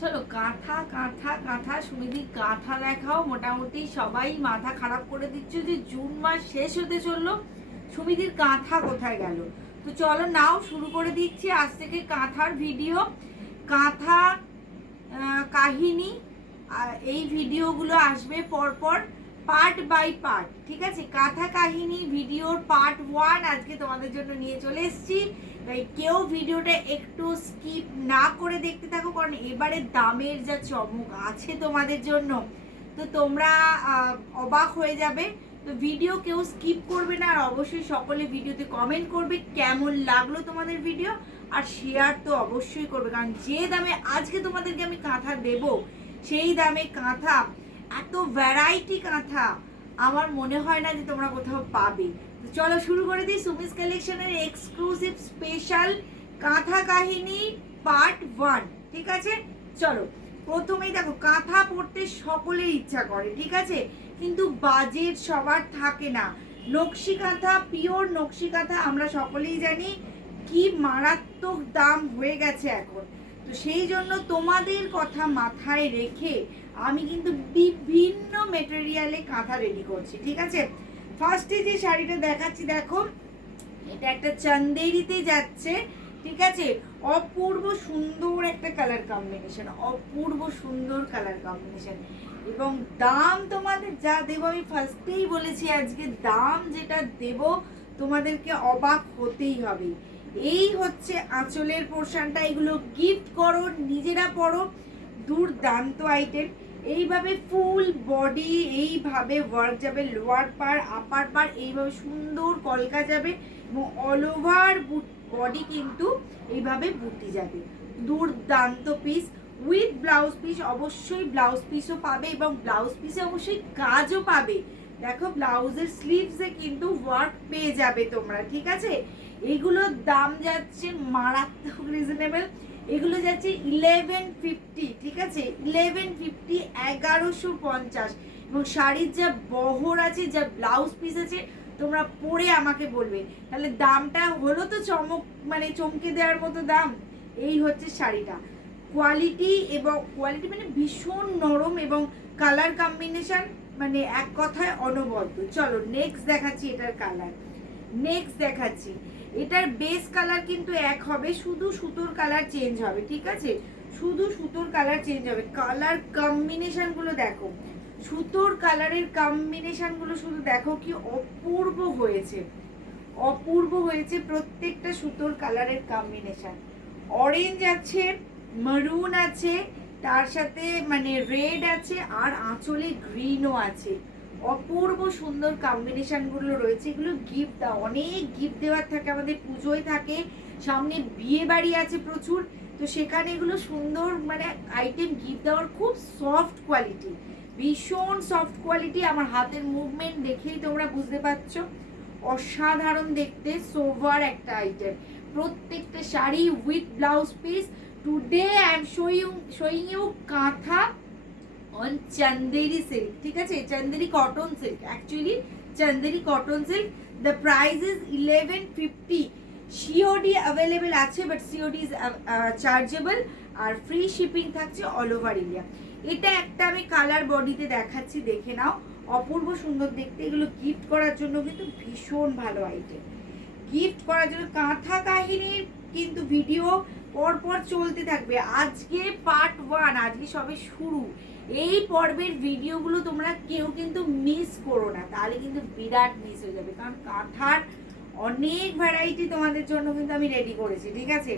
চলো কাঁথা কাঁথা কাঁথা সুমিদি কাঁথা দেখাও। মোটামুটি সবাই মাথা খারাপ করে দিচ্ছ যে জুন মাস শেষ হতে চললো, সুমিদির কাঁথা কোথায় গেল। তো চলো নাও শুরু করে দিচ্ছি আজ থেকে কাঁথার ভিডিও। কাঁথা কাহিনী এই ভিডিওগুলো আসবে পরপর পার্ট বাই পার্ট, ঠিক আছে। কাঁথা কাহিনী ভিডিওর পার্ট 1 আজকে তোমাদের জন্য নিয়ে চলে এসেছি। তাই কেউ ভিডিওটা একটু স্কিপ না করে দেখতে থাকো, কারণ এবারে দামের যা চমক আছে তোমাদের জন্য, তো তোমরা অবাক হয়ে যাবে। তো ভিডিও কেউ স্কিপ করবে না, আর অবশ্যই সকলে ভিডিওতে কমেন্ট করবে কেমন লাগলো তোমাদের ভিডিও, আর শেয়ার তো অবশ্যই করবে, কারণ যে দামে আজকে তোমাদেরকে আমি কাঁথা দেব সেই দামে কাঁথা, এত ভ্যারাইটি কাঁথা আমার মনে হয় না যে তোমরা কোথাও পাবে। তো চলো শুরু করে দিই সুমিস কালেকশনের এক্সক্লুসিভ স্পেশাল কাঁথা কাহিনী পার্ট 1, ঠিক আছে। চলো প্রথমেই দেখো, কাঁথা পড়তে সকলের ইচ্ছা করে, ঠিক আছে, কিন্তু বাজেট সবার থাকে না। নকশি কাঁথা, পিওর নকশি কাঁথা আমরা সকলেই জানি কি মারাত্মক দাম হয়ে গেছে এখন। তো সেই জন্য তোমাদের কথা মাথায় রেখে আমি কিন্তু বিভিন্ন মেটেরিয়ালে কাঁথা রেডি করছি, ঠিক আছে। ফার্স্টে যে শাড়িটা দেখাচ্ছি দেখো, এটা একটা চান্দেরিতে যাচ্ছে, ঠিক আছে। অপূর্ব সুন্দর একটা কালার কম্বিনেশন, অপূর্ব সুন্দর কালার কম্বিনেশন, এবং দাম তোমাদের যা দেবো, আমি ফার্স্টেই বলেছি আজকে দাম যেটা দেব তোমাদেরকে অবাক হতেই হবে। এই হচ্ছে আঁচলের পোর্শনটা, এগুলো গিফট করো, নিজেরা পরো, দুর্দান্ত আইটেম। এইভাবে ফুল বডি এইভাবে ওয়ার্ক যাবে, লোয়ার পার আপার পার এইভাবে সুন্দর কলকা যাবে, এবং অল ওভার বডি কিন্তু এইভাবে বুটি যাবে, দুর্দান্ত পিস উইথ ব্লাউজ পিস। অবশ্যই ব্লাউজ পিসও পাবে, এবং ব্লাউজ পিসে অবশ্যই কাজও পাবে। দেখো ব্লাউজের স্লিভসে কিন্তু ওয়ার্ক পেয়ে যাবে তোমরা, ঠিক আছে। এইগুলোর দাম যাচ্ছে মারাত্মক রিজনেবল, এগুলো যাচ্ছে 1150, ঠিক আছে, 1150, 1150। এবং শাড়ির যা বহর আছে, যা ব্লাউজ পিস আছে, তোমরা পরে আমাকে বলবে তাহলে দামটা হলো তো চমক, মানে চমকে দেওয়ার মতো দাম। এই হচ্ছে শাড়িটা, কোয়ালিটি, এবং কোয়ালিটি মানে ভীষণ নরম, এবং কালার কম্বিনেশন মানে এক কথায় অনবদ্য। চলো নেক্সট দেখাচ্ছি এটার কালার, নেক্সট দেখাচ্ছি। এটার বেস কালার কিন্তু এক হবে, শুধু সুতোর কালার চেঞ্জ হবে, ঠিক আছে, শুধু সুতোর কালার চেঞ্জ হবে। কালার কম্বিনেশনগুলো দেখো, সুতোর কালারের কম্বিনেশনগুলো শুধু দেখো কি অপূর্ব হয়েছে, অপূর্ব হয়েছে প্রত্যেকটা সুতোর কালারের কম্বিনেশন। অরেঞ্জ আছে, মারুন আছে, তার সাথে মানে রেড আছে, আর আঁচলে গ্রিনও আছে। অপূর্ব সুন্দর কম্বিনেশনগুলো রয়েছে। এগুলো গিফট দাও, অনেক গিফট দেওয়ার থাকে, আমাদের পুজোয় থাকে, সামনে বিয়ে বাড়ি আছে প্রচুর, তো সেখানে এগুলো সুন্দর মানে আইটেম গিফট দেওয়ার। খুব সফট কোয়ালিটি, ভীষণ সফট কোয়ালিটি, আমার হাতের মুভমেন্ট দেখেই তোমরা বুঝতে পারছো। অসাধারণ দেখতে, সোভার একটা আইটেম। প্রত্যেকটা sari with blouse piece. Today I am showing you kantha on Chanderi silk, ঠিক আছে, Chanderi cotton silk, actually Chanderi cotton silk. The price is 1150। COD available আছে, বাট সিওডি ইজ চার্জেবল, আর ফ্রি শিপিং থাকছে অল ওভার ইন্ডিয়া। এটা একটা আমি কালার বডিতে দেখাচ্ছি, দেখে নাও, অপূর্ব সুন্দর দেখতে। এগুলো গিফট করার জন্য কিন্তু ভীষণ ভালো আইটেম, গিফট করার জন্য। কাঁথা কাহিনীর কিন্তু ভিডিও পরপর চলতে থাকবে। আজকে পার্ট 1, আজকে সবে শুরু। এই পর্বের ভিডিওগুলো তোমরা কেউ কিন্তু মিস করো না, তাহলে কিন্তু বিরাট মিস হয়ে যাবে, কারণ কাঁথার অনেক ভ্যারাইটি তোমাদের জন্য কিন্তু আমি রেডি করেছি, ঠিক আছে,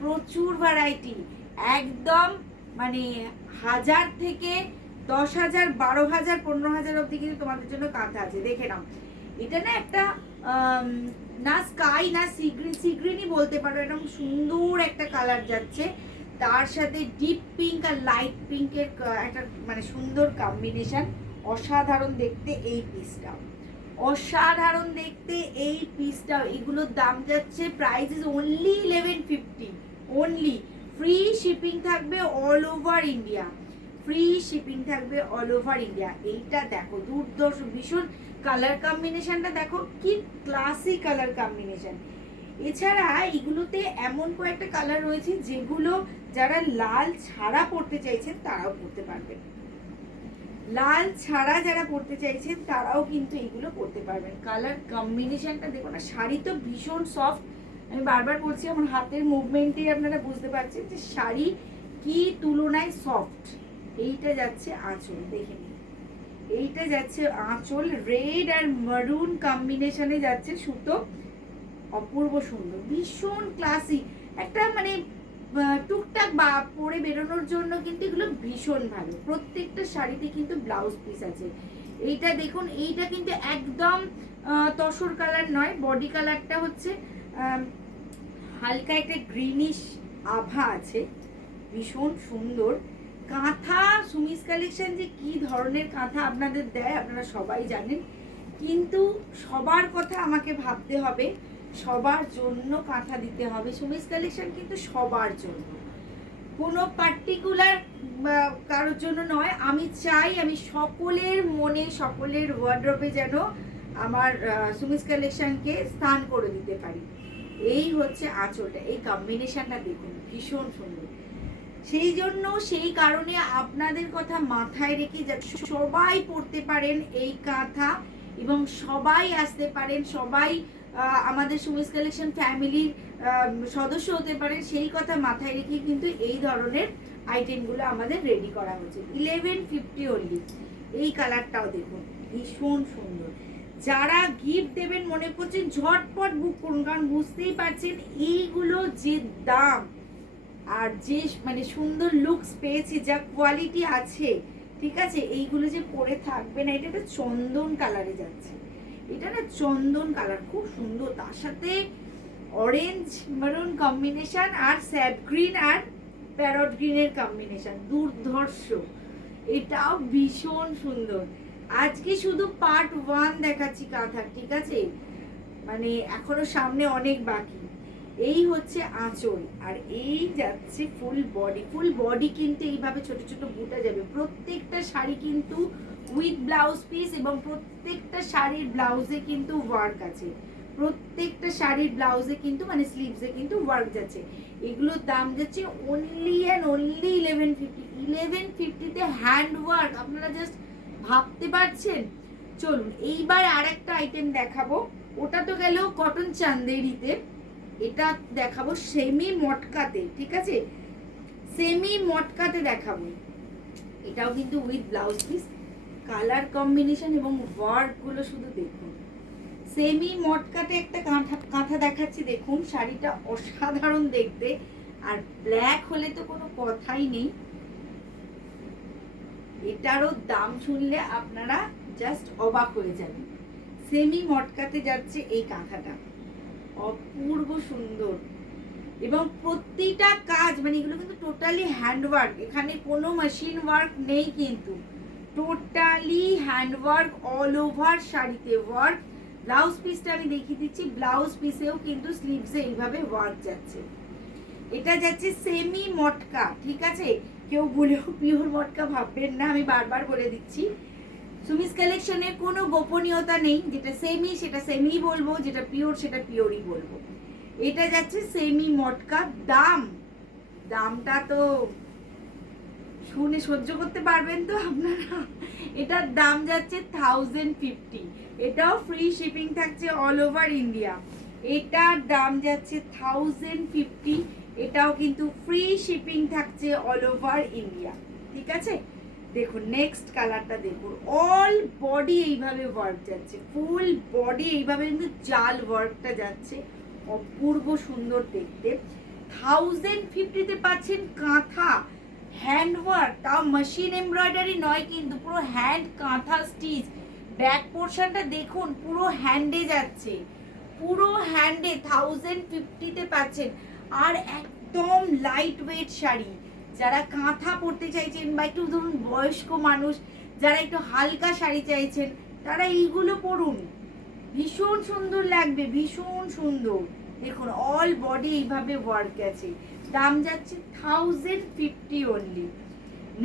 প্রচুর ভ্যারাইটি, একদম মানে 1000 থেকে 10,000, 12,000, 15,000 অবধি কিন্তু তোমাদের জন্য কাঁথা আছে। দেখে নাও, এটা না একটা না স্কাই না সিগ্রিনই বলতে পারো, এরকম সুন্দর একটা কালার যাচ্ছে, তার সাথে ডিপ পিঙ্ক আর লাইট পিঙ্কের একটা মানে সুন্দর কম্বিনেশন। অসাধারণ দেখতে এই পিসটা, অসাধারণ দেখতে এই পিসটা। এগুলোর দাম যাচ্ছে, price is only 1150, only. Free shipping থাকবে all over India, free shipping থাকবে অল ওভার ইন্ডিয়া। এইটা দেখো দুর্ধর্ষ, ভীষণ কালার কম্বিনেশনটা দেখো কি ক্লাসি কালার কম্বিনেশন। এছাড়া এগুলোতে এমন কয়েকটা কালার রয়েছে যেগুলো যারা লাল ছাড়া পরতে চাইছেন তারাও পরতে পারবেন। লাল ছাড়া যারা পরতে চাইছেন তারাও কিন্তু এগুলো পরতে পারবেন। কালার কম্বিনেশনটা দেখো না, শাড়ি তো ভীষণ সফট। আমি বারবার বলছি, আমার হাতের মুভমেন্টেই আপনারা বুঝতে পারছেন যে শাড়ি কি তুলনায় সফট। এইটা যাচ্ছে আঁচল, দেখে নিন, এইটা যাচ্ছে আঁচল, রেড আর মারুন কম্বিনেশনে যাচ্ছে সুতো, অপূর্ব সুন্দর, ভীষণ ক্লাসি একটা, মানে টুকটাক বা পরে বেরোনোর জন্য কিন্তু এগুলো ভীষণ ভালো। প্রত্যেকটা শাড়িতে কিন্তু ব্লাউজ পিস আছে। এইটা দেখুন, এইটা কিন্তু একদম তসর কালার নয়, বডি কালারটা হচ্ছে হালকা একটা গ্রিনিশ আভা আছে, ভীষণ সুন্দর। কাঁথা সুমিস কালেকশন যে কি ধরনের কাঁথা আপনাদের দেয় আপনারা সবাই জানেন, কিন্তু সবার কথা আমাকে ভাবতে হবে, সবার জন্য কাঁথা দিতে হবে। সুমিস কালেকশন কিন্তু সবার জন্য, কোনো পার্টিকুলার কারোর জন্য নয়। আমি চাই আমি সকলের মনে, সকলের ওয়ার্ড্রপে যেন আমার সুমিস কালেকশনকে স্থান করে দিতে পারি। এই হচ্ছে আঁচলটা, এই কম্বিনেশনটা দেখুন ভীষণ সুন্দর। সেই জন্য, সেই কারণে আপনাদের কথা মাথায় রেখে যাতে সবাই পড়তে পারেন এই কাঁথা এবং সবাই আসতে পারেন, সবাই আমাদের সুমিস কালেকশন ফ্যামিলির সদস্য হতে পারেন, সেই কথা মাথায় রেখে কিন্তু এই ধরনের আইটেমগুলো আমাদের রেডি করা হচ্ছে। 1150 অনলি। এই কালারটাও দেখুন ভীষণ সুন্দর। যারা গিফট দেবেন মনে করছেন ঝটপট বুক করুন, কারণ বুঝতেই পারছেন এইগুলো যে দাম আর যে মানে সুন্দর লুকস পেয়েছি, যা কোয়ালিটি আছে, ঠিক আছে, এইগুলো যে পরে থাকবে না। এটা একটা চন্দন কালারে যাচ্ছে, এটা না চন্দন কালার, খুব সুন্দর। তার সাথে অরেঞ্জ মেরুন কম্বিনেশন আর স্যাপ গ্রিন আর প্যারট গ্রিনের কম্বিনেশন, দুর্ধর্ষ। এটাও ভীষণ সুন্দর। আজকে শুধু পার্ট 1 দেখাচ্ছি কাঁথার, ঠিক আছে, মানে এখনো সামনে অনেক বাকি। এই হচ্ছে আঁচল, আর এই যাচ্ছে ফুল বডি। ফুল বডি কিন্তু এইভাবে ছোট ছোট বুটা যাবে। প্রত্যেকটা শাড়ি কিন্তু উইথ ব্লাউজ পিস, এবং প্রত্যেকটা শাড়ির ব্লাউজে কিন্তু ওয়ার্ক আছে। প্রত্যেকটা শাড়ির ব্লাউজে কিন্তু মানে স্লিভসে কিন্তু ওয়ার্ক যাচ্ছে। এগুলোর দাম যাচ্ছে অনলি অ্যান্ড অনলি 1150। 1150-তে হ্যান্ড ওয়ার্ক, আপনারা জাস্ট ভাবতে পারছেন। চলুন এইবার আর একটা আইটেম দেখাবো। ওটা তো গেল কটন চান্দেরিতে, এটা দেখাবো সেমি মটকাতে, ঠিক আছে, সেমি মটকাতে দেখাবো। এটাও কিন্তু with blouse piece. Colour combination এবং ওয়ার্কগুলো শুধু দেখুন। সেমি মটকাতে একটা কাঁথা দেখাচ্ছি, দেখুন শাড়িটা অসাধারণ দেখতে, আর ব্ল্যাক হলে তো কোনো কথাই নেই। এটারও দাম শুনলে আপনারা জাস্ট অবাক হয়ে যাবেন। সেমি মটকাতে যাচ্ছে এই কাঁথাটা, অপূর্ব সুন্দর, এবং প্রতিটা কাজ মানে এগুলো কিন্তু টোটালি হ্যান্ডওয়ার্ক, এখানে কোনো মেশিন ওয়ার্ক নেই, কিন্তু টোটালি হ্যান্ডওয়ার্ক, অল ওভার শাড়িতে ওয়ার্ক। ব্লাউজ পিসটা আমি দেখিয়ে দিচ্ছি, ব্লাউজ পিসেও কিন্তু স্লিভসে এইভাবে ওয়ার্ক যাচ্ছে। এটা যাচ্ছে সেমি মটকা, ঠিক আছে, কেউ বলেও পিওর মটকা ভাববেন না, আমি বারবার বলে দিচ্ছি। সুমিস কালেকশনের কোনো গোপনীয়তা নেই, যেটা সেমি সেটা সেমিই বলবো, যেটা পিওর সেটা পিওরই বলবো। এটা যাচ্ছে সেমি মটকা। দামটা তো শুনে সহ্য করতে পারবেন তো আপনারা। এটার দাম যাচ্ছে 1050। এটাও ফ্রি শিপিং থাকছে অল ওভার ইন্ডিয়া। এটার দাম যাচ্ছে 1050, এটাও কিন্তু ফ্রি শিপিং থাকছে অল ওভার ইন্ডিয়া, ঠিক আছে। দেখুন নেক্সট কালারটা দেখুন, অল বডি এইভাবে ওয়ার্ক যাচ্ছে, ফুল বডি এইভাবে কিন্তু জাল ওয়ার্কটা যাচ্ছে, অপূর্ব সুন্দর দেখতে। 1050-তে পাচ্ছেন কাঁথা হ্যান্ড ওয়ার্ক, তাও মেশিন এমব্রয়ডারি নয়, কিন্তু পুরো হ্যান্ড কাঁথা স্টিচ। ব্যাক পোর্শনটা দেখুন পুরো হ্যান্ডে যাচ্ছে, পুরো হ্যান্ডে 1050-তে পাচ্ছেন। আর একদম লাইট ওয়েট শাড়ি, যারা কাঁথা পরতে চাইছেন বা একটু ধরুন বয়স্ক মানুষ যারা একটু হালকা শাড়ি চাইছেন, তারা এইগুলো পরুন, ভীষণ সুন্দর লাগবে, ভীষণ সুন্দর। দেখুন অল বডি এইভাবে ওয়ার্ক আছে, দাম যাচ্ছে 1050 অনলি।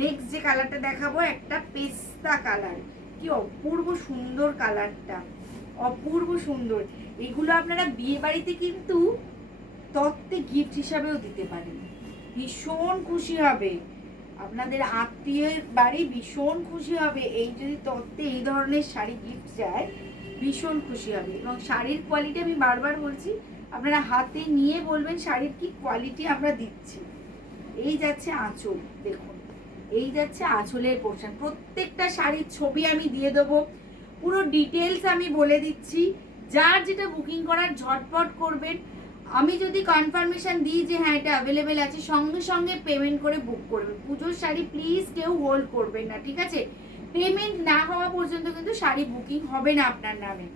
নেক্সট যে কালারটা দেখাবো একটা পেস্তা কালার, কি অপূর্ব সুন্দর কালারটা, অপূর্ব সুন্দর। এগুলো আপনারা বিয়ে বাড়িতে কিন্তু তত্ত্বে গিফট হিসাবেও দিতে পারেন, ভীষণ খুশি হবে আপনাদের আত্মীয়ের বাড়ি, ভীষণ খুশি হবে এই যদি তত্ত্বে এই ধরনের শাড়ি গিফট যায়, ভীষণ খুশি হবে। এবং শাড়ির কোয়ালিটি আমি বারবার বলছি, আপনারা হাতে নিয়ে বলবেন শাড়ির কি কোয়ালিটি আমরা দিচ্ছি। এই যাচ্ছে আঁচল, দেখুন এই যাচ্ছে আঁচলের পোর্শন, প্রত্যেকটা শাড়ির ছবি আমি দিয়ে দেবো, পুরো ডিটেলস আমি বলে দিচ্ছি। যার যেটা বুকিং করার ঝটপট করবেন। আমি যদি কনফার্মেশন দিই যে হ্যাঁ এটা অ্যাভেলেবেল আছে, সঙ্গে সঙ্গে পেমেন্ট করে বুক করবেন। পুজোর শাড়ি প্লিজ কেউ হোল্ড করবেন না, ঠিক আছে? পেমেন্ট না হওয়া পর্যন্ত কিন্তু শাড়ি বুকিং হবে না আপনার নামে,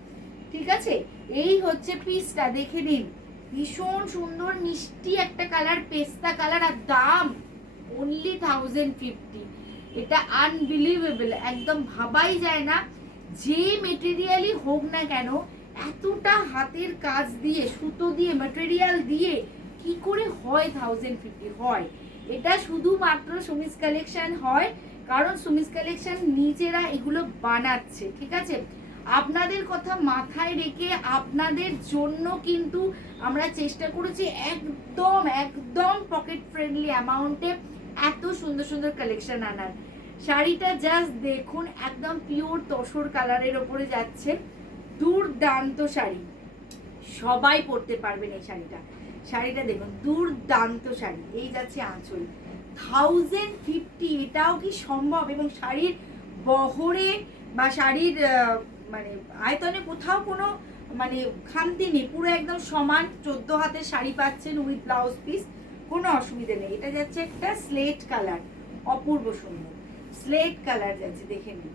ঠিক আছে? এই হচ্ছে পিসটা, দেখে নিন, ভীষণ সুন্দর মিষ্টি একটা কালার, পেস্তা কালার, আর দাম অনলি 1050। এটা আনবিলিভেবল, একদম ভাবাই যায় না যে মেটেরিয়ালই হোক না কেন এতটা হাতের কাজ দিয়ে, সুতো দিয়ে, ম্যাটেরিয়াল দিয়ে কি করে হয় 1050 হয়। এটা শুধুমাত্র সুমিস কালেকশন হয়, কারণ সুমিস কালেকশন নিজেরা এগুলো বানাচ্ছে, ঠিক আছে? আপনাদের কথা মাথায় রেখে আপনাদের জন্য কিন্তু আমরা চেষ্টা করেছি একদম একদম পকেট ফ্রেন্ডলি অ্যামাউন্টে এত সুন্দর সুন্দর কালেকশন আনার। শাড়িটা জাস্ট দেখুন, একদম পিওর তসর কালারের ওপরে যাচ্ছে, দুর্দান্ত শাড়ি, সবাই পরতে পারবেন এই শাড়িটা। শাড়িটা দেখুন, দুর্দান্ত শাড়ি। এই যাচ্ছে আঁচল, 1050, এটাও কি সম্ভব? এবং শাড়ির বহরে বা শাড়ির মানে আয়তনে কোথাও কোনো মানে খামতি নেই, পুরো একদম সমান 14 হাতের শাড়ি পাচ্ছেন উইথ ব্লাউজ পিস, কোনো অসুবিধা নেই। এটা যাচ্ছে একটা স্লেট কালার, অপূর্ব সুন্দর স্লেট কালার যাচ্ছে, দেখে নিন।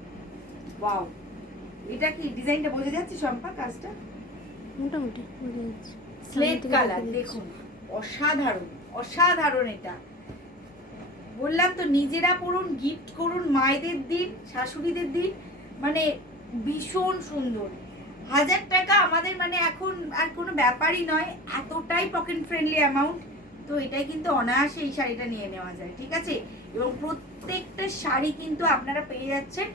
ওয়াও, এটা কি ডিজাইনটা বোঝা যাচ্ছে শম্পা? কাজটা মোটামুটি বোঝা যাচ্ছে। স্লেট কালার দেখুন, অসাধারণ অসাধারণ। এটা বললাম তো, নিজেরা পড়ুন, গিফট করুন, মায়েদের দিন, শাশুড়িদের দিন, মানে ভীষণ সুন্দর। 1000 টাকা আমাদের মানে এখন আর কোনো ব্যাপারই নয়, এতটাই পকেট ফ্রেন্ডলি অ্যামাউন্ট। তো এটাই কিন্তু অনায়াসে এই শাড়িটা নিয়ে নেওয়া যায়, ঠিক আছে? এবং প্রত্যেকটা শাড়ি কিন্তু আপনারা পেয়ে যাচ্ছেন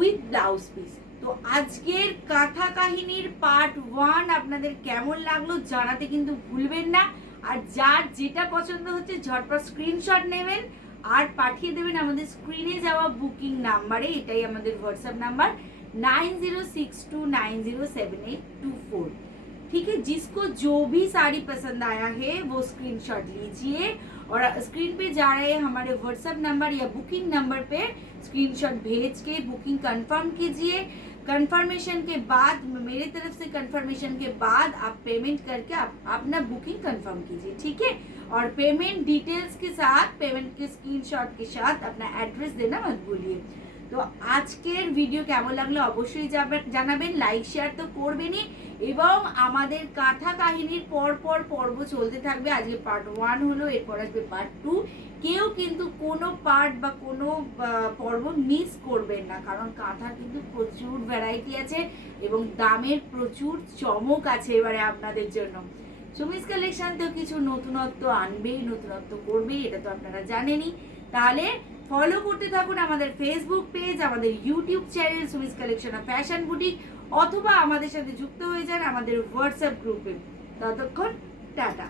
উইথ ব্লাউজ পিস। তো আজকের কাঁথা কাহিনীর পার্ট 1 আপনাদের কেমন লাগলো জানাতে কিন্তু ভুলবেন না। আর যার যেটা পছন্দ হচ্ছে ঝটপট স্ক্রিনশট নেবেন আর পাঠিয়ে দেবেন আমাদের স্ক্রিনে যাওয়া বুকিং নাম্বারে। এটাই আমাদের হোয়াটসঅ্যাপ नाम्बर 9062907824। ठीक है, जिसको जो भी साड़ी पसंद आया है वो स्क्रीनशॉट लीजिए और स्क्रीन पे जा रहे हमारे व्हाट्सएप नंबर या बुकिंग नंबर पे स्क्रीनशॉट भेज के बुकिंग कंफर्म कीजिए। कंफर्मेशन के बाद, मेरे तरफ से कंफर्मेशन के बाद आप पेमेंट करके आप अपना बुकिंग कंफर्म कीजिए, ठीक है? और पेमेंट डिटेल्स के साथ, पेमेंट के स्क्रीनशॉट के साथ अपना एड्रेस देना मत भूलिए। तो আজকের ভিডিও কেমন লাগলো অবশ্যই জানাবেন, লাইক শেয়ার তো করবেনই, এবং আমাদের কাঁথা কাহিনীর পরপর পর্ব চলতে থাকবে। আজকে পার্ট 1 হলো, এরপর আসবে পার্ট 2। কেউ কিন্তু কোনো পার্ট বা কোনো পর্ব মিস করবেন না, কারণ কাঁথার কিন্তু প্রচুর ভ্যারাইটি আছে এবং দামের প্রচুর চমক আছে এবারে আপনাদের জন্য। সুমিস কালেকশন তো কিছু নতুনত্ব আনবেই, নতুনত্ব করবেই, এটা তো আপনারা জানেনই। তাহলে ফলো করতে থাকুন আমাদের ফেসবুক পেজ, আমাদের YouTube channel Sumi's collection of fashion boutique, অথবা আমাদের সাথে যুক্ত হয়ে যান আমাদের হোয়াটসঅ্যাপ গ্রুপে। ততক্ষণ টাটা।